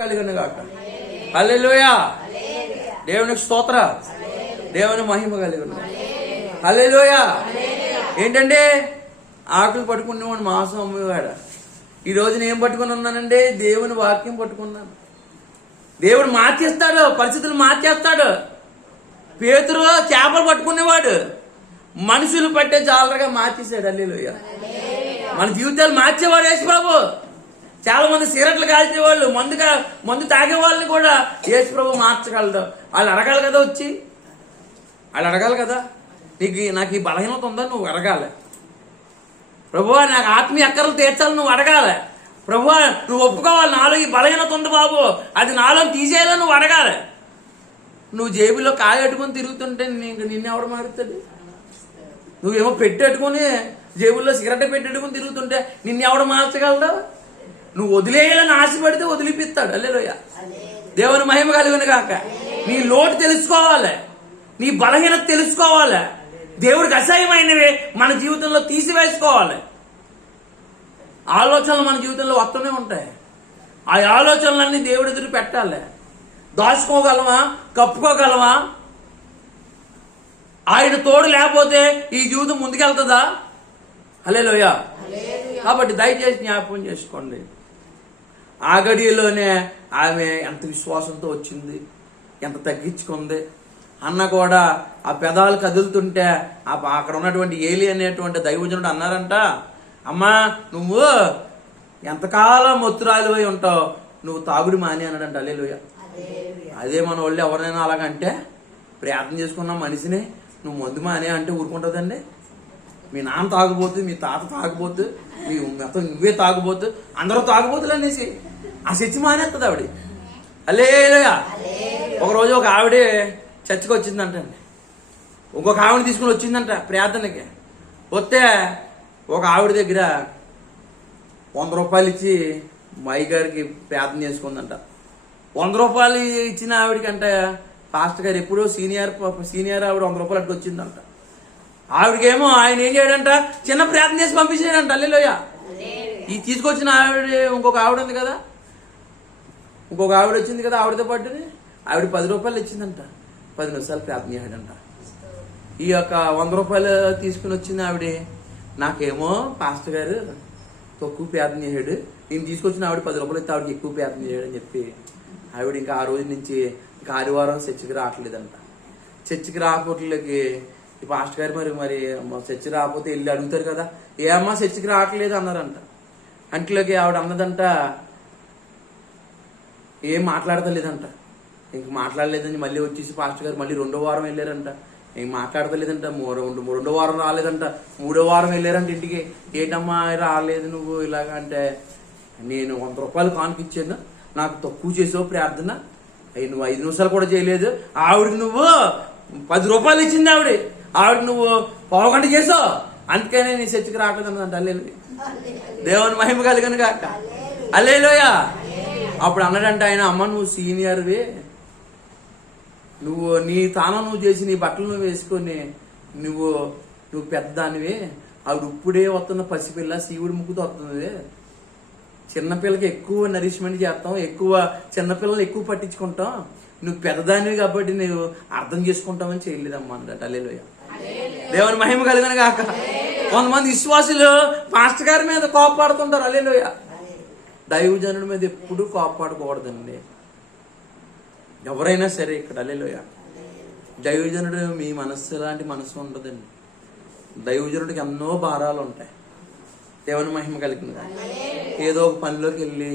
కలిగిన గాక. హల్లెలూయా. దేవునికి స్తోత్ర. దేవుని మహిమ కలిగిన. హల్లెలూయా. ఏంటంటే ఆకులు పట్టుకునేవాడు మాంసం అమ్మేవాడు. ఈ రోజున ఏం పట్టుకుని ఉన్నానండి? దేవుని వాక్యం పట్టుకున్నాను. దేవుడు మార్చేస్తాడు, పరిస్థితులు మార్చేస్తాడు. పేతురు చేపలు పట్టుకునేవాడు, మనుషులు పట్టే జాలరుగా మార్చేశాడు. హల్లెలూయా. మన జీవితాలు మార్చేవాడు యేసు ప్రభు. చాలా మంది సిగరెట్లు కాల్చేవాళ్ళు, మందు తాగే వాళ్ళని కూడా యేసు ప్రభు మార్చగలడు. వాళ్ళు అడగాలి కదా, వచ్చి వాళ్ళు అడగాలి కదా, నాకు ఈ బలహీనత ఉందని నువ్వు అడగాలి. ప్రభువా నాకు ఆత్మీయ అక్కర్లు తీర్చాలి నువ్వు అడగాలి. ప్రభువా నువ్వు ఒప్పుకోవాలి, నాలో ఈ బలహీనత ఉంది బాబు, అది నాలో తీసేయాలని నువ్వు అడగాలి. నువ్వు జేబులో కాయట్టుకుని తిరుగుతుంటే నిన్నెవడు మారుతాడు? నువ్వేమో పెట్టెట్టుకుని జేబుల్లో సిగరెట్ పెట్టెట్టుకుని తిరుగుతుంటే నిన్నెవడు మార్చగలడు? నువ్వు వదిలేయాలని ఆశపడితే వదిలిపిస్తాడు. హల్లెలూయా. దేవుని మహిమ కలిగిన గాక. నీ లోటు తెలుసుకోవాలి, నీ బలహీనత తెలుసుకోవాలి. దేవుడికి అసహ్యమైనవి మన జీవితంలో తీసివేసుకోవాలి. ఆలోచనలు మన జీవితంలో వస్తూనే ఉంటాయి. ఆ ఆలోచనలన్నీ దేవుడి ఎదురు పెట్టాలి. దాచుకోగలమా? కప్పుకోగలమా? ఆయన తోడు లేకపోతే ఈ జీవితం ముందుకెళ్తుందా? హల్లెలూయా. కాబట్టి దయచేసి జ్ఞాపకం చేసుకోండి. ఆ గడియలోనే ఆమె ఎంత విశ్వాసంతో వచ్చింది, ఎంత తగ్గించుకుంది. అన్న కూడా ఆ పెదాలు కదులుతుంటే అక్కడ ఉన్నటువంటి ఏలి అనేటువంటి దైవజనుడు అన్నారంట, అమ్మా నువ్వు ఎంతకాలం మొత్తురాలు అయి ఉంటావు, నువ్వు తాగుడు మాని అన్నాడంట. హల్లెలూయా. అదే మన వాళ్ళు ఎవరైనా అలాగంటే, ప్రార్థన చేసుకున్న మనిషిని నువ్వు మందు మానే అంటే ఊరుకుంటుందండి? మీ నాన్న తాగుబోతు, మీ తాత తాగుబోతు, మీ మొత్తం నువ్వే తాగుబోతు, అందరూ తాగుబోతులు అనేసి ఆ చర్చి మానేస్తుంది ఆవిడ. హల్లెలూయా. ఒకరోజు ఒక ఆవిడ చర్చికి వచ్చిందంటండి. ఇంకొక ఆవిడ తీసుకుని వచ్చిందంట ప్రార్థనకి. వస్తే ఒక ఆవిడ దగ్గర 100 రూపాయలు ఇచ్చి మా అయ్యగారికి ప్రార్థన చేసుకుందంట. 100 రూపాయలు ఇచ్చిన ఆవిడకంటే పాస్టర్ గారు ఎప్పుడో సీనియర్ ఆవిడ 100 రూపాయలు అట్లా వచ్చిందంట. ఆవిడకేమో ఆయన ఏం చేయడంట, చిన్న ప్రార్థన చేసి పంపించాడంట. హల్లెలూయా. ఈ తీసుకొచ్చిన ఆవిడ ఇంకొక ఆవిడ ఉంది కదా, ఇంకొక ఆవిడ వచ్చింది కదా, ఆవిడతో పాటు ఆవిడ 10 రూపాయలు ఇచ్చిందంట. 10 నిమిషాలు ప్రార్థన చేశాడంట. ఈ యొక్క 100 రూపాయలు తీసుకుని వచ్చింది ఆవిడ, నాకేమో పాస్టర్ గారు తక్కువ ప్రార్థన చేశాడు, నేను తీసుకొచ్చిన ఆవిడ 10 రూపాయలు ఇస్తే ఆవిడకి ఎక్కువ ప్రార్థన చేయడం అని చెప్పి ఆవిడ ఇంకా ఆ రోజు నుంచి ఇంకా ఆదివారం చర్చికి రావట్లేదంట. చర్చికి రాకపోట్లకి ఈ పాస్టర్ గారు మరి చర్చి రాకపోతే వెళ్ళి అడుగుతారు కదా, ఏమ్మా చర్చికి రావట్లేదు అన్నారంట. అంట్లోకి ఆవిడ అన్నదంట, ఏం మాట్లాడతలేదంట. ఇంక మాట్లాడలేదని మళ్ళీ వచ్చేసి పాస్టర్ గారు మళ్ళీ 2వ వారం వెళ్ళారంట. ఏం మాట్లాడతలేదంట. 2వ వారం రాలేదంట. 3వ వారం వెళ్ళారంట ఇంటికి. ఏంటమ్మా రాలేదు నువ్వు ఇలాగ అంటే, నేను 100 రూపాయలు కానుకిచ్చాను, నాకు తక్కువ చేసావు ప్రార్థన, నువ్వు 5 నిమిషాలు కూడా చేయలేదు. ఆవిడకి నువ్వు 10 రూపాయలు ఇచ్చింది ఆవిడకి నువ్వు 1/2 గంట చేసావు, అందుకనే నీ చర్చికి రావట్లేదు అన్నదంట. హల్లెలూయా. దేవుని మహిమ కలిగిన గాక. హల్లెలూయా. అప్పుడు అన్నాడంట ఆయన, అమ్మ నువ్వు సీనియర్వి, నువ్వు నీ తానం నువ్వు చేసి నీ బట్టలు నువ్వు వేసుకొని నువ్వు పెద్దదానివి, ఆవిడ ఇప్పుడే వస్తున్న పసిపిల్ల శివుడి ముక్కుతో వస్తుంది. చిన్నపిల్లకి ఎక్కువ నరిష్మెంట్ చేస్తాం, చిన్నపిల్లలు ఎక్కువ పట్టించుకుంటాం, నువ్వు పెద్దదానివి కాబట్టి నువ్వు అర్థం చేసుకుంటామని చేయలేదమ్మా అన్నట. హల్లెలూయా. దేవుని మహిమ కలిగిన గాక. కొంతమంది విశ్వాసులు పాస్టర్ గారి మీద కోపపడుతుంటారు. హల్లెలూయా. దైవజనుడి మీద ఎప్పుడు కోపపడకూడదండి ఎవరైనా సరే ఇక్కడ. హల్లెలూయా. దైవజనుడు మీ మనస్సు లాంటి మనసు ఉండదండి. దైవజనుడికి ఎన్నో భారాలు ఉంటాయి. దేవుని మహిమ కలిగింది. ఏదో ఒక పనిలోకి వెళ్ళి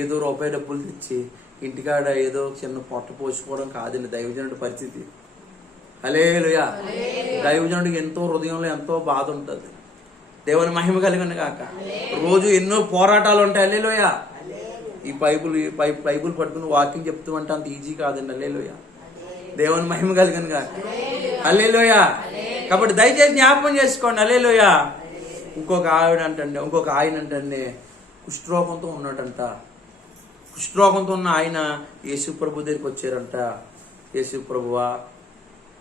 ఏదో రూపాయి డబ్బులు తెచ్చి ఇంటికాడ ఏదో చిన్న పొట్ట పోసుకోవడం కాదండి దైవజనుడి పరిస్థితి. హల్లెలూయా. దైవజనుడికి ఎంతో హృదయంలో ఎంతో బాధ ఉంటుంది. దేవుని మహిమ కలిగిన గాక. రోజు ఎన్నో పోరాటాలు ఉంటాయి. హల్లెలూయా. ఈ బైబుల్ పట్టుకుని వాకింగ్ చెప్తూ అంటే అంత ఈజీ కాదండి. హల్లెలూయా. దేవుని మహిమ కలిగిన గాక. హల్లెలూయా. కాబట్టి దయచేసి జ్ఞాపకం చేసుకోండి. హల్లెలూయా. ఇంకొక ఆయన అంటండి కుష్ఠరోగంతో ఉన్నాడంట. కుష్ఠరోగంతో ఉన్న ఆయన యేసు ప్రభు దగ్గరికి వచ్చారంట. యేసు ప్రభువా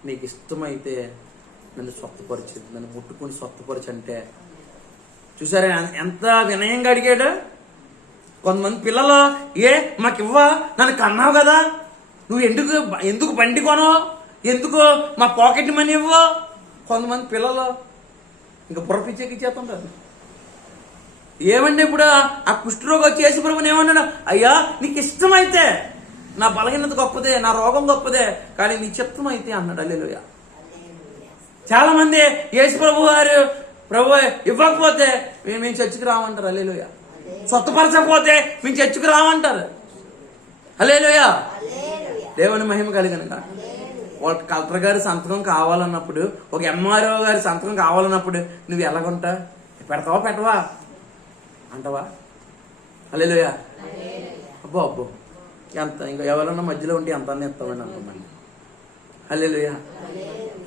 నీకు ఇష్టమైతే నన్ను స్వస్థపరిచి, నన్ను ముట్టుకుని స్వస్థపరిచి అంటే, చూసారా ఎంత వినయంగా అడిగాడు. కొంతమంది పిల్లలు మాకు ఇవ్వా, నన్ను కన్నావు కదా, నువ్వు ఎందుకు బండి కొనో, ఎందుకు మా పాకెట్ మనీ ఇవ్వో. కొంతమంది పిల్లలు ఇంకా బుర్రపిచ్చేకి చేస్తుంటారు. ఏమండి ఇప్పుడు ఆ కుష్ఠరోగి వచ్చి యేసు ప్రభుని ఏమన్నాడు, అయ్యా నీకు ఇష్టమైతే, నా బలహీనత గొప్పదే, నా రోగం గొప్పదే, కానీ నీ చిత్తం అయితే అన్నాడు. హల్లెలూయా. చాలా మంది యేసు ప్రభు వారు ప్రభు ఇవ్వకపోతే మేము చర్చికి రామంటారు. హల్లెలూయా. స్వస్థపరచకపోతే మేము చర్చికి రామంటారు. హల్లెలూయా. దేవుని మహిమ కలిగిన వాళ్ళ కలెక్టర్ గారి సంతకం కావాలన్నప్పుడు, ఒక ఎంఆర్ఓ గారి సంతకం కావాలన్నప్పుడు నువ్వు ఎలాగుంటా, పెడతావా పెట్టవా అంటావా? హల్లెలూయా. అబ్బో ఎంత ఇంకా ఎవరన్నా మధ్యలో ఉంటే ఎంత అన్నీ ఇస్తామండి అంతమంది. హల్లెలూయా.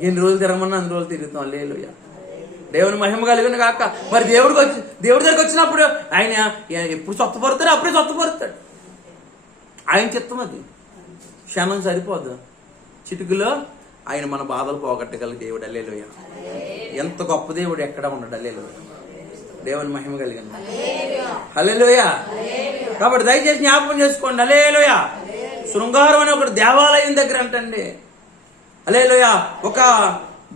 ఎన్ని రోజులు తిరగమన్నా అన్ని రోజులు తిరుగుతాం. హల్లెలూయా. దేవుని మహిమ కలిగిన కాక మరి దేవుడి దగ్గరికి వచ్చినప్పుడు ఆయన ఎప్పుడు స్వస్థపడతాడు, అప్పుడే స్వస్థపడతాడు. ఆయన చిత్తం అది. క్షణం సరిపోదు, చిటికలో ఆయన మన బాధలు పోగొట్టగల దేవుడు. హల్లెలూయా. ఎంత గొప్ప దేవుడు ఎక్కడ ఉన్నాడు. హల్లెలూయా. దేవుని మహిమ కలిగింది. హల్లెలూయా. కాబట్టి దయచేసి జ్ఞాపకం చేసుకోండి. హల్లెలూయా. శృంగారం అనే ఒకటి దేవాలయం దగ్గర అంటండి. హల్లెలూయా. ఒక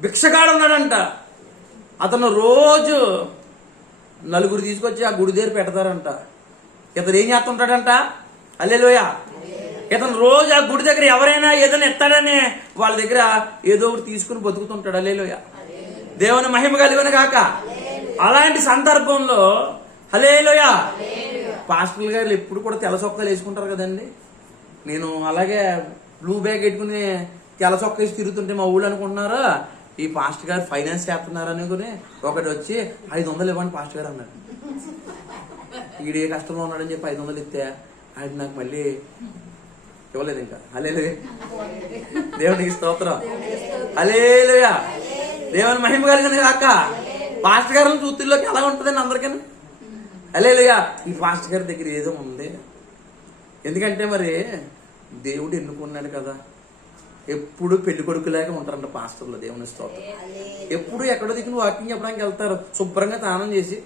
భిక్షగాడు ఉన్నాడంట. అతను రోజు నలుగురు తీసుకొచ్చి ఆ గుడి దగ్గర పెడతారంట. ఇతను ఏం చేస్తుంటాడంట? హల్లెలూయా. ఇతను రోజు ఆ గుడి దగ్గర ఎవరైనా ఏదైనా ఎత్తాడని వాళ్ళ దగ్గర ఏదో ఒకటి తీసుకుని బతుకుతుంటాడు. హల్లెలూయా. దేవుని మహిమ కలిగిన కాక అలాంటి సందర్భంలో హల్లెలూయా పాస్టర్లు గారు ఎప్పుడు కూడా తెల్ల చొక్కాలు వేసుకుంటారు కదండి. నేను అలాగే బ్లూ బ్యాగ్ పెట్టుకుని తెల్ల చొక్కా వేసి తిరుగుతుంటే మా ఊళ్ళు అనుకుంటున్నారు ఈ పాస్టర్ గారు ఫైనాన్స్ చేస్తున్నారు అనుకుని ఒకటి వచ్చి 500 ఇవ్వండి పాస్టర్ గారు అన్నాడు. ఈడే కష్టంలో ఉన్నాడని చెప్పి 500 ఇస్తే ఆయన నాకు మళ్ళీ ఇవ్వలేదు ఇంకా. హల్లెలూయా. దేవునికి స్తోత్రం. హల్లెలూయా. దేవుని మహిమ కలిగిన కాక పాస్టర్ గారిని చూతుల్లోకి ఎలా ఉంటుందండి అందరికీ. హల్లెలూయా. ఈ పాస్టర్ గారి దగ్గర ఏదో ఉంది. ఎందుకంటే మరి దేవుడు ఎన్నుకున్నాడు కదా. ఎప్పుడు పెళ్లి కొడుకులాగా ఉంటారంట పాస్టర్లు. దేవుని స్తోత్రం. ఎప్పుడు ఎక్కడో దిక్కున వాకింగ్ చెప్పడానికి వెళ్తారు. శుభ్రంగా స్నానం చేసి,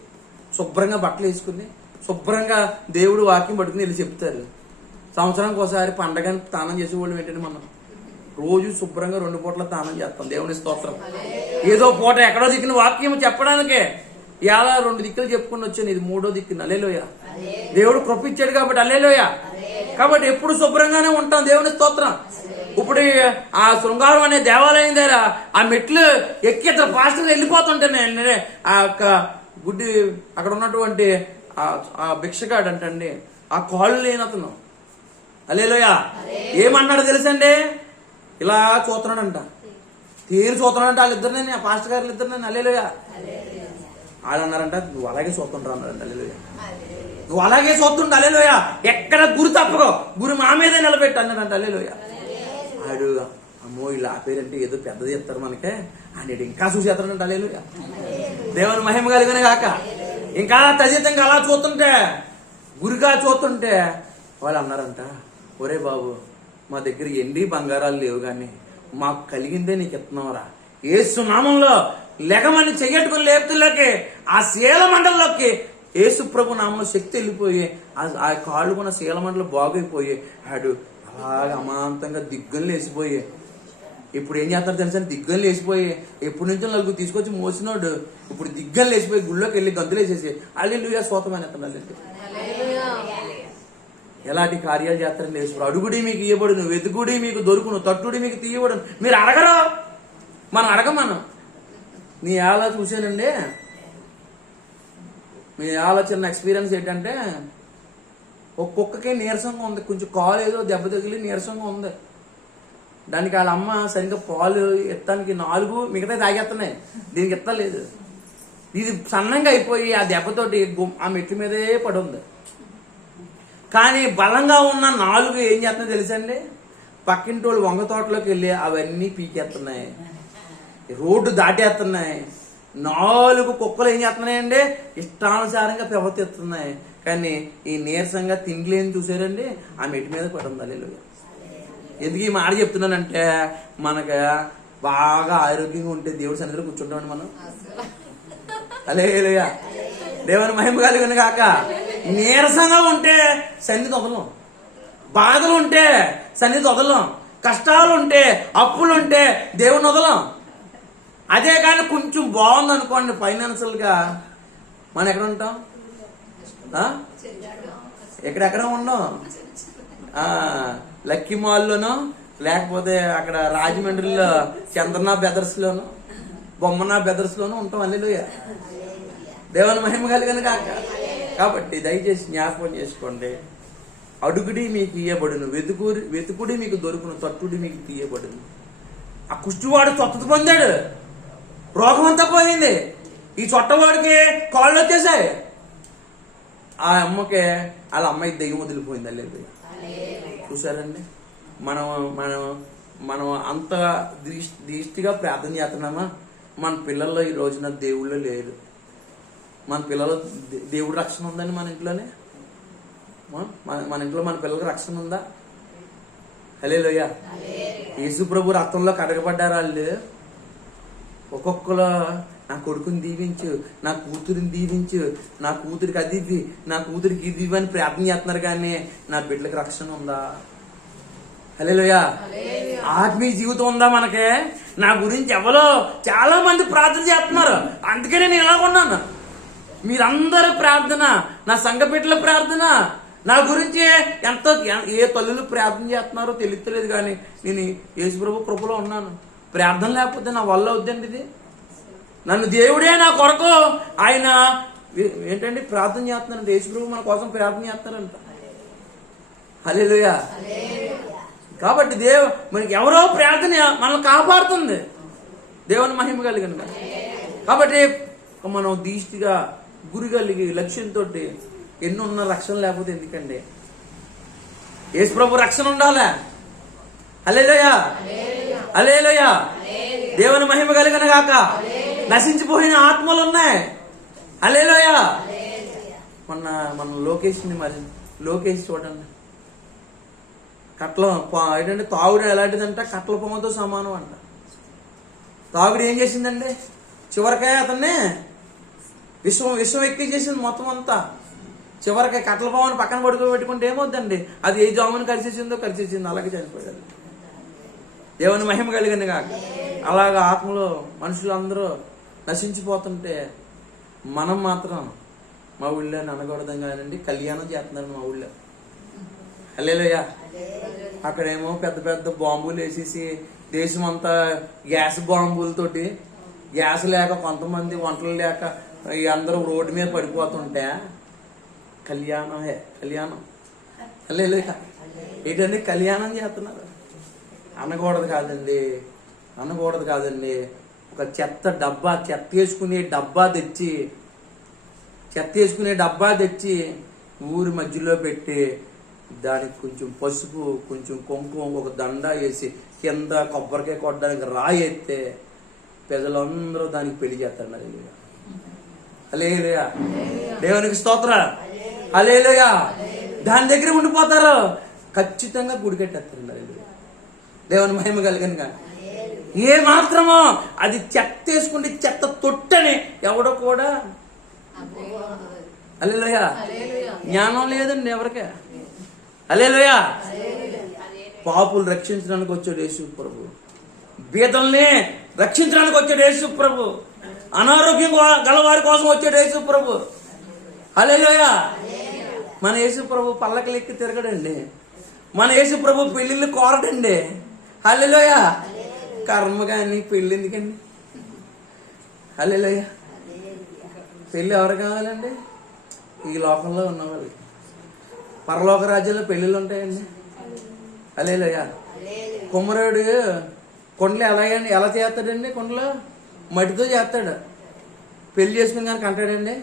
శుభ్రంగా బట్టలు వేసుకుని, శుభ్రంగా దేవుడు వాకింగ్ పట్టుకుని వెళ్ళి చెప్తారు. సంవత్సరానికి ఒకసారి పండగని స్నానం చేసేవాళ్ళు ఏంటంటే మనం రోజు శుభ్రంగా 2 పూటల స్నానం చేస్తాం. దేవుని స్తోత్రం. ఏదో పూట ఎక్కడో దిక్కున వాక్యం చెప్పడానికే ఇలా 2 దిక్కులు చెప్పుకుని వచ్చాను. ఇది 3వ దిక్కున. హల్లెలూయా. దేవుడు కృపించాడు కాబట్టి. హల్లెలూయా. కాబట్టి ఎప్పుడు శుభ్రంగానే ఉంటాం. దేవుని స్తోత్రం. ఇప్పుడు ఆ శృంగారం అనే దేవాలయం దగ్గర ఆ మెట్లు ఎక్కి ఇద్దరు పాస్టర్లు వెళ్ళిపోతుంటేనే ఆ యొక్క గుడ్డి అక్కడ ఉన్నటువంటి ఆ భిక్షగాడు అంటండి, ఆ కాళ్ళు లేని అతను. హల్లెలూయా. ఏమన్నాడు తెలుసండి? ఇలా చూస్తున్నాడంట, తీరు చూస్తున్నాడంట. వాళ్ళిద్దరిని ఆ పాస్టర్ గారు ఇద్దరిని. హల్లెలూయా. వాళ్ళు అన్నారంట నువ్వు అలాగే చూస్తుంటా అన్నారంట. హల్లెలూయా. నువ్వు అలాగే చూస్తుంటా. హల్లెలూయా. ఎక్కడ గురి తప్పకో, గురి మా మీదే నిలబెట్టు అన్నాడంట. హల్లెలూయా. ఆడు అమ్మో ఇలా ఆపేరంటే ఏదో పెద్దది చెప్తారు మనకే అని ఇంకా చూసేస్తాడంట. హల్లెలూయా. దేవుని మహిమ కలిగిన కాక ఇంకా తదితంగా అలా చూస్తుంటే, గురిగా చూస్తుంటే వాళ్ళు అన్నారంట, ఒరే బాబు మా దగ్గర ఎండి బంగారాలు లేవు కానీ మాకు కలిగిందే నీకు ఇస్తున్నావురా. యేసు నామంలో లెగమని చెయ్యట్టుకుని లేపుతుల్లోకి ఆ శీల మండలంలోకి యేసు ప్రభు నామంలో శక్తి వెళ్ళిపోయి ఆ కాళ్ళు కూడా శీల మండలం బాగైపోయి ఆడు అలాగే అమాంతంగా దిగ్గలు వేసిపోయి, ఇప్పుడు ఏం చేస్తారు తెలుసా? దిగ్గలు వేసిపోయి ఎప్పటి నుంచో నలుగురు తీసుకొచ్చి మోసినోడు ఇప్పుడు దిగ్గలు వేసిపోయి గుళ్ళోకి వెళ్ళి గంతులు వేసేసి హల్లెలూయా స్తోత్రం అతను. ఎలాంటి కార్యాలు చేస్తారని యేసు. అడుగుడి మీకు ఇవ్వబడును, వెతుకుడి మీకు దొరుకును, తట్టుడి మీకు తీయబడును. మీరు అడగరు, మనం అడగమను. నీ ఆలో చూసానండి. మీ ఆలోచన ఎక్స్పీరియన్స్ ఏంటంటే ఒక కుక్కకి నీరసంగా ఉంది, కొంచెం కాలు ఏదో దెబ్బ తగిలి నీరసంగా ఉంది. దానికి వాళ్ళ అమ్మ సరిగ్గా పాలు ఎత్తానికి 4 మిగతా తాగేస్తున్నాయి, దీనికి ఎత్తలేదు. ఇది సన్నంగా అయిపోయి ఆ దెబ్బతోటి ఆ మెట్ల మీదే పడి ఉంది. కానీ బలంగా ఉన్న 4 ఏం చేస్తున్నాయి తెలుసండి? పక్కింటోళ్ళు వంగ తోటలోకి వెళ్ళి అవన్నీ పీకేస్తున్నాయి, రోడ్డు దాటేస్తున్నాయి. 4 కుక్కలు ఏం చేస్తున్నాయండి? ఇష్టానుసారంగా ప్రవర్తిస్తున్నాయి. కానీ ఈ నీరసంగా తిండిలేని చూసారండి ఆ మెట్టి మీద పడింది. హల్లెలూయా. ఎందుకు ఈ మాట చెప్తున్నానంటే మనకు బాగా ఆరోగ్యంగా ఉంటే దేవుడి సన్నిధిలో కూర్చుంటామని మనం. హల్లెలూయా. దేవుని మహిమ కలిగిన కాక నీరసంగా ఉంటే సన్నిధి వదలం, బాధలు ఉంటే సన్నిధి వదలం, కష్టాలు ఉంటే అప్పులుంటే దేవుని వదలం. అదే కానీ కొంచెం బాగుంది అనుకోండి ఫైనాన్షియల్గా, మనం ఎక్కడ ఉంటాం? ఎక్కడెక్కడ ఉండం? లక్కీ మాల్లోనో లేకపోతే అక్కడ రాజమండ్రిలో చంద్రనా బెదర్స్లోనో బొమ్మనా బెదర్స్లోనూ ఉంటాం. హల్లెలూయా, దేవుని మహిమ కలిగిన కాక. కాబట్టి దయచేసి జ్ఞాపకం చేసుకోండి, అడుగుడి మీకు ఇయ్యబడును, వెతుకుడి మీకు దొరుకును, తట్టుడి మీకు తీయబడును. ఆ కుష్టివాడు స్వస్థత పొందాడు, రోగం అంతా పోయింది. ఈ చొట్టవాడికి కాళ్ళు వచ్చేసాయి. ఆ అమ్మకే వాళ్ళ అమ్మాయి దెయ్యం వదిలిపోయింది. లేదు చూసారండి, మనం మనం మనం అంత దృష్టిగా ప్రార్థన చేస్తున్నామా? మన పిల్లల్లో ఈ రోజున దేవుళ్ళు లేరు. మన పిల్లలు దేవుడు రక్షణ ఉందండి మన ఇంట్లోనే? మన ఇంట్లో మన పిల్లలకు రక్షణ ఉందా? హల్లెలూయా. యేసు ప్రభు రక్తంలో కడగబడ్డారు వాళ్ళు. ఒక్కొక్కరు నా కొడుకుని దీవించు, నా కూతురిని దీవించు, నా కూతురికి అది ఇవ్వి, నా కూతురికి ఇది ఇవ్వి అని ప్రార్థన చేస్తున్నారు, కానీ నా బిడ్డలకు రక్షణ ఉందా? హల్లెలూయా. ఆత్మీయ జీవితం ఉందా మనకే? నా గురించి ఎవరో చాలా మంది ప్రార్థన చేస్తున్నారు, అందుకే నేను ఇలా ఉన్నాను. మీరందరూ ప్రార్థన, నా సంఘ బిడ్డల ప్రార్థన, నా గురించి ఎంతో ఏ తల్లులు ప్రార్థన చేస్తున్నారో తెలియట్లేదు, కానీ నేను యేసు ప్రభు కృపలో ఉన్నాను. ప్రార్థన లేకపోతే నా వల్ల వద్దండి ఇది. నన్ను దేవుడే నా కొరకు ఆయన ఏంటండి ప్రార్థన చేస్తున్నారంటే, యేసు ప్రభు మన కోసం ప్రార్థన చేస్తున్నారంట. హల్లెలూయా. కాబట్టి మనకి ఎవరో ప్రార్థన మనల్ని కాపాడుతుంది, దేవుని మహిమ కలిగిన. కాబట్టి మనం దీష్టిగా గురి కలిగి లక్ష్యంతో ఎన్నున్న రక్షణ లేకపోతే ఎందుకండి? యేసు ప్రభు రక్షణ ఉండాలా? హల్లెలూయా, హల్లెలూయా. దేవుని మహిమ కలిగిన గాక. నశించిపోయిన ఆత్మలు ఉన్నాయి. హల్లెలూయా. మన లోకేష్ చూడండి, కట్ల ఏంటంటే తాగుడు ఎలాంటిదంట? కట్ల పొమ్మతో సమానం అంట. తాగుడు ఏం చేసిందండి? చివరికాయ అతన్ని విషం ఎక్కి చేసింది మొత్తం అంతా. చివరికాయ కట్ల పొమ్మని పక్కన పెట్టుకుంటే ఏమవుద్దండి? అది ఏ జాముని కలిసేసిందో కలిసేసింది, అలాగే చనిపోయాడు. దేవుని మహిమ కలిగింది కాక. అలాగా ఆత్మలో మనుషులందరూ నశించిపోతుంటే మనం మాత్రం మా ఊళ్ళో అనకూడదు కానండి, కళ్యాణం చేస్తున్నారు మా ఊళ్ళో. హల్లెలూయా. అక్కడేమో పెద్ద పెద్ద బాంబులు వేసేసి దేశం అంతా గ్యాస్ బాంబులతోటి, గ్యాస్ లేక కొంతమంది వంటలు లేక అందరూ రోడ్డు మీద పడిపోతుంటే కళ్యాణం హల్లెలూయా. ఏంటండి కళ్యాణం చేస్తున్నారు? అనకూడదు కాదండి. ఒక చెత్త వేసుకునే డబ్బా తెచ్చి ఊరి మధ్యలో పెట్టి దానికి కొంచెం పసుపు, కొంచెం కుంకుమ, ఒక దండ వేసి కింద కొబ్బరికాయ కొట్టడానికి రాయి ఎత్తే ప్రజలందరూ దానికి పెళ్లి చేస్తారు. హల్లెలూయా, దేవునికి స్తోత్రం. హల్లెలూయా. దాని దగ్గర ఉండిపోతారు, ఖచ్చితంగా గుడి కట్టేస్తారు. దేవుని మహిమ కలిగిన. ఏ మాత్రమో అది చెత్త వేసుకుంటే చెత్త తొట్టని ఎవడో కూడా. హల్లెలూయా. జ్ఞానం లేదండి ఎవరికే. హల్లెలూయా. పాపులు రక్షించడానికి వచ్చాడు యేసు ప్రభు, బీదల్ని రక్షించడానికి వచ్చాడు యేసు ప్రభు, అనారోగ్యం గలవారి కోసం వచ్చాడు యేసు ప్రభు. హల్లెలూయా. మన యేసు ప్రభు పల్లకిలెక్కి తిరగడండి, మన యేసు ప్రభు పెళ్లిళ్ళు కోరడండి. హల్లెలూయా. కర్మ కానీ పెళ్ళి ఎందుకండి? హల్లెలూయా. పెళ్ళి ఎవరు కావాలండి? ఈ లోకంలో ఉన్నవాళ్ళు. పరలోక రాజ్యంలో పెళ్ళిళ్ళు ఉంటాయండి. హల్లెలూయా. కుమ్మరుడు కొండలు ఎలా చేస్తాడండి? కొండలో మట్టితో చేస్తాడు. పెళ్లి చేసుకుని కానీ కంటాడండి.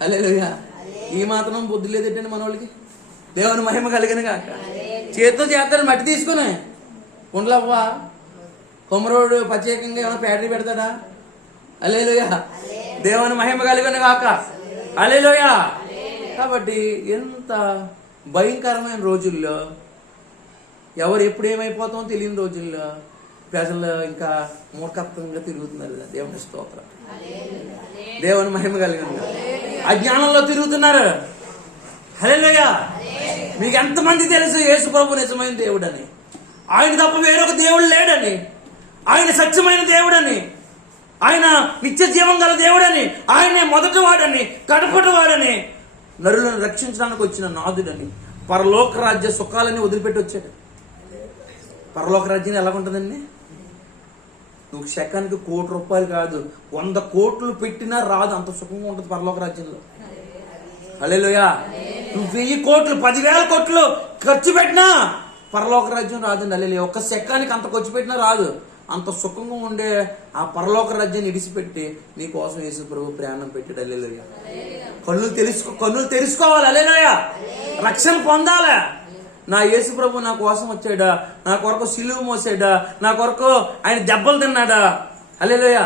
హల్లెలూయా. ఈ మాత్రం బుద్ధి లేదండి మన వాళ్ళకి. దేవుని మహిమ కలిగిన కాక. చేతితో చేస్తాడు, మట్టి తీసుకుని. కొండలు అవ్వా కుమ్మరుడు ప్రత్యేకంగా ఏమైనా ప్యాటరీ పెడతాడా? హల్లెలూయా. దేవుని మహిమ కలిగిన కాక. హల్లెలూయా. కాబట్టి ఎంత భయంకరమైన రోజుల్లో, ఎవరు ఎప్పుడు ఏమైపోతామో తెలియని రోజుల్లో ప్రజలు ఇంకా మూర్ఖత్వంగా తిరుగుతున్నారు. దేవుని స్తోత్రం. దేవుని మహిమ కలిగిన. అజ్ఞానంలో తిరుగుతున్నారు. హల్లెలూయా. మీకు ఎంతమంది తెలుసు యేసు ప్రభు నిజమైన దేవుడని? ఆయన తప్ప వేరొక దేవుడు లేడని, ఆయన సత్యమైన దేవుడని, ఆయన నిత్య జీవం గల దేవుడని, ఆయనే మొదటి వాడని, కడపటి వాడని, నరులను రక్షించడానికి వచ్చిన నాథుడని, పరలోక రాజ్య సుఖాలని వదిలిపెట్టి వచ్చాడు. పరలోక రాజ్యం ఎలాగుంటుందండి? నువ్వు సెకండ్కి ₹1,00,00,000 కాదు 100 కోట్లు పెట్టినా రాదు, అంత సుఖంగా ఉంటుంది పరలోక రాజ్యంలో. హల్లెలూయా. నువ్వు 1000 కోట్లు 10,000 కోట్లు ఖర్చు పెట్టినా పరలోక రాజ్యం రాదండి. హల్లెలూయా. ఒక్క సెకండ్కి అంత ఖర్చు పెట్టినా రాదు. అంత సుఖంగా ఉండే ఆ పరలోక రాజ్యాన్ని ఇడిచిపెట్టి నీ కోసం యేసు ప్రభు ప్రయాణం పెట్టాడు. హల్లెలూయా. కన్నులు తెలుసుకోవాలి. హల్లెలూయా. రక్షణ పొందాలి. నా యేసు ప్రభు నా కోసం వచ్చాడా, నా కొరకు సిలువ మోసాడా, నా కొరకు ఆయన దెబ్బలు తిన్నాడా, హల్లెలూయా,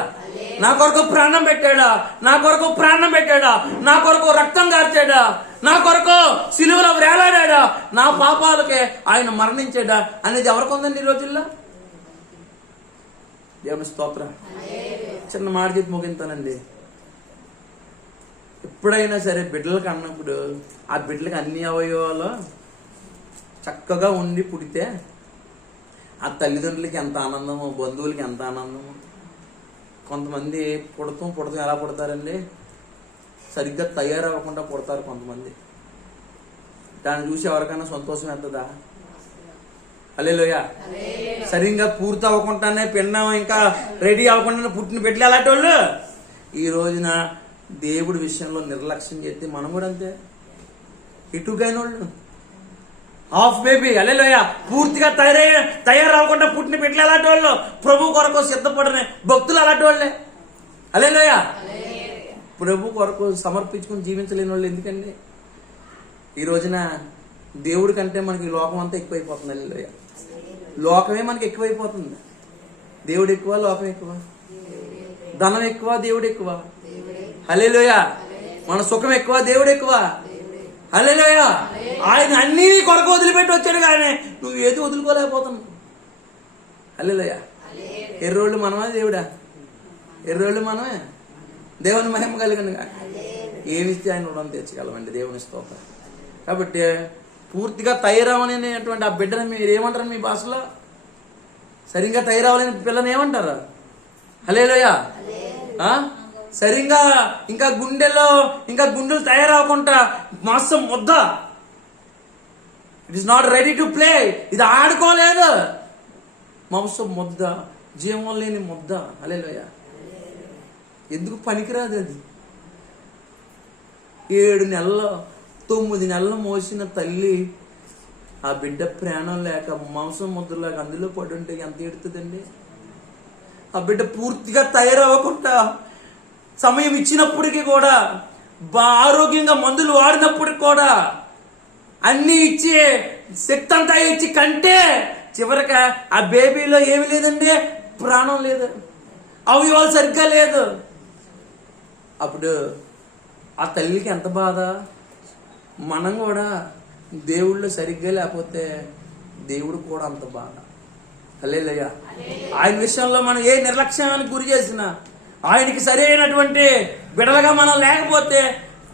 నా కొరకు ప్రాణం పెట్టాడా, నా కొరకు ప్రాణం పెట్టాడా, నా కొరకు రక్తం కార్చాడా, నా కొరకు సిలువలో వేలాడాడా, నా పాపాలకే ఆయన మరణించాడా అనేది ఎవరికి ఉందండి ఈ రోజుల్లో? దేవుని స్తోత్రం. చిన్న మాట చెప్పి ముగింతానండి. ఎప్పుడైనా సరే బిడ్డలకు అన్నప్పుడు ఆ బిడ్డలకు అన్ని అవయవాలు చక్కగా ఉండి పుడితే ఆ తల్లిదండ్రులకి ఎంత ఆనందమో, బంధువులకి ఎంత ఆనందమో. కొంతమంది పుడతాం ఎలా పుడతారండి? సరిగ్గా తయారవ్వకుండా పుడతారు కొంతమంది. దాన్ని చూసి ఎవరికైనా సంతోషం ఎంతదా? హల్లెలూయా. సరిగ్గా పూర్తి అవ్వకుండానే పిండం ఇంకా రెడీ అవ్వకుండా పుట్టిన బిడ్డలు అలాంటి వాళ్ళు ఈ రోజున దేవుడి విషయంలో నిర్లక్ష్యం చేస్తే మనం కూడా అంతే. ఇటుకైన వాళ్ళు హాఫ్ బేబీ, హల్లెలూయా, పూర్తిగా తయారవ్వకుండా పుట్టిన బిడ్డలు అలాంటి వాళ్ళు, ప్రభు కొరకు సిద్ధపడిన భక్తులు అలాంటి వాళ్ళే. హల్లెలూయా. ప్రభు కొరకు సమర్పించుకుని జీవించలేని వాళ్ళు ఎందుకండి? ఈ రోజున దేవుడి కంటే మనకి లోకం అంతా ఎక్కువైపోతుంది. హల్లెలూయా. లోకమే మనకి ఎక్కువైపోతుంది. దేవుడు ఎక్కువ, లోకం ఎక్కువ. ధనం ఎక్కువ, దేవుడు ఎక్కువ. హల్లెలూయా. మన సుఖం ఎక్కువ, దేవుడు ఎక్కువ. హల్లెలూయా. ఆయన అన్ని కొరకు వదిలిపెట్టి వచ్చాడు, కానీ నువ్వు ఏది వదులుకోలేకపోతున్నావు. హల్లెలూయా. ఎర్రోళ్ళు మనమా దేవుడా? ఎర్రోళ్ళు మనమే. దేవుని మహిమ కలిగిన ఏమిస్తే ఆయన రుణం తెచ్చగలమండి. దేవుని స్తోత్రం. కాబట్టి పూర్తిగా తయారవనేటువంటి ఆ బిడ్డని మీరు ఏమంటారు మీ భాషలో? సరిగ్గా తయారవలేని పిల్లని ఏమంటారు? హల్లెలూయా. సరిగ్గా ఇంకా గుండెలు తయారవకుండా మాంసం ముద్ద, it is not ready to play, ఇది ఆడుకోలేదు. మాంసం ముద్ద, జీవం లేని ముద్ద. హల్లెలూయా. ఎందుకు పనికిరాదు అది. 7 నెలలు 9 నెలలు మోసిన తల్లి ఆ బిడ్డ ప్రాణం లేక మాంసం ముద్దలాగా అందులో పడి ఉంటే ఎంత ఎడుతుందండి? ఆ బిడ్డ పూర్తిగా తయారవ్వకుండా సమయం ఇచ్చినప్పటికీ కూడా, ఆరోగ్యంగా మందులు వాడినప్పటికి కూడా, అన్ని ఇచ్చి శక్తి అంతా ఇచ్చి కంటే చివరికి ఆ బేబీలో ఏమి లేదండి? ప్రాణం లేదు, అవయవాలు సరిగ్గా లేదు. అప్పుడు ఆ తల్లికి ఎంత బాధ. మనం కూడా దేవుళ్ళు సరిగ్గా లేకపోతే దేవుడు కూడా అంత బాధ. హల్లెలూయా. ఆయన విషయంలో మనం ఏ నిర్లక్ష్యానికి గురి చేసినా, ఆయనకి సరైనటువంటి బిడలుగా మనం లేకపోతే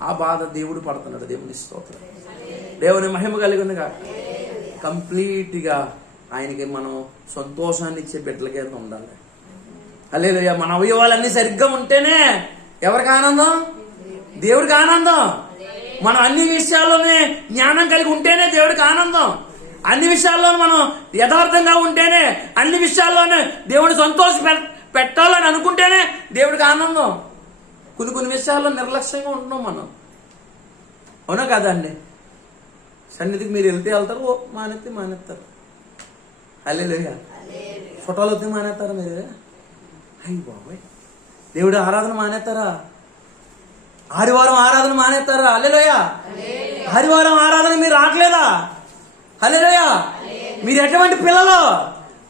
ఆ బాధ దేవుడు పడుతున్నాడు. దేవుని స్తోత్రం. దేవుని మహిమ కలిగినగా కంప్లీట్గా ఆయనకి మనం సంతోషాన్ని ఇచ్చే బిడ్డలకే ఉండాలి. హల్లెలూయా. మన అవయవాలన్నీ సరిగ్గా ఉంటేనే ఎవరికి ఆనందం? దేవుడికి ఆనందం. మనం అన్ని విషయాల్లోనే జ్ఞానం కలిగి ఉంటేనే దేవుడికి ఆనందం. అన్ని విషయాల్లో మనం యథార్థంగా ఉంటేనే, అన్ని విషయాల్లోనే దేవుని సంతోష పెట్టాలని అనుకుంటేనే దేవుడికి ఆనందం. కొన్ని విషయాల్లో నిర్లక్ష్యంగా ఉంటున్నాం మనం. అవునా కాదండి? సన్నిధికి మీరు వెళ్తారు, మానేస్తారు. హల్లెలూయా. ఫోటోలు వస్తే మానేస్తారా మీరు? అయ్యి బాబాయ్, దేవుడు ఆరాధన మానేస్తారా? ఆదివారం ఆరాధన మానేస్తారా? హల్లెలూయా. ఆదివారం ఆరాధన మీరు రావట్లేదా? హల్లెలూయా. మీరు ఎటువంటి పిల్లలు?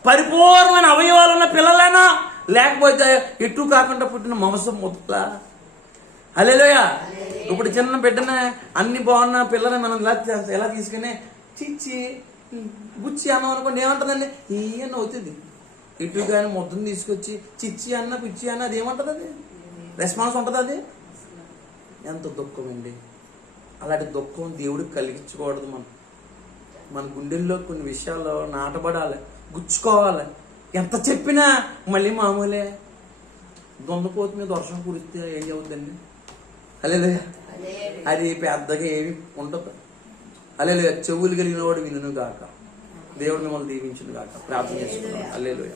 పరిపూర్ణమైన అవయవాలు ఉన్న పిల్లలేనా, లేకపోతే ఎటు కాకుండా పుట్టిన మాంసం ముద్ద? హల్లెలూయా. ఇప్పుడు చిన్న బిడ్డనే అన్ని బాగున్న పిల్లని మనం ఎలా తీసుకుని చిచ్చి బుచ్చి అన్నాం అనుకోండి, ఏమంటుందండి? ఈయన అవుతుంది. ఇటు కానీ ముద్దను తీసుకొచ్చి చిచ్చి అన్న పిచ్చి అన్న అది ఏమంటుంది? అది రెస్పాన్స్ ఉంటుంది. అది ఎంత దుఃఖం అండి. అలాంటి దుఃఖం దేవుడికి కలిగించకూడదు. మన గుండెల్లో కొన్ని విషయాల్లో నాటబడాలి, గుచ్చుకోవాలి. ఎంత చెప్పినా మళ్ళీ మామూలే. దొండపోతు మీద వర్షం కురిస్తే ఏం అవుతుందండి? హల్లెలూయా. అది పెద్దగా ఏమి ఉండదు. హల్లెలూయా. చెవులు కలిగిన వాడు వినును గాక. దేవుడు మిమ్మల్ని దీవించును గాక. ప్రార్థన చేసుకున్నాం. హల్లెలూయా.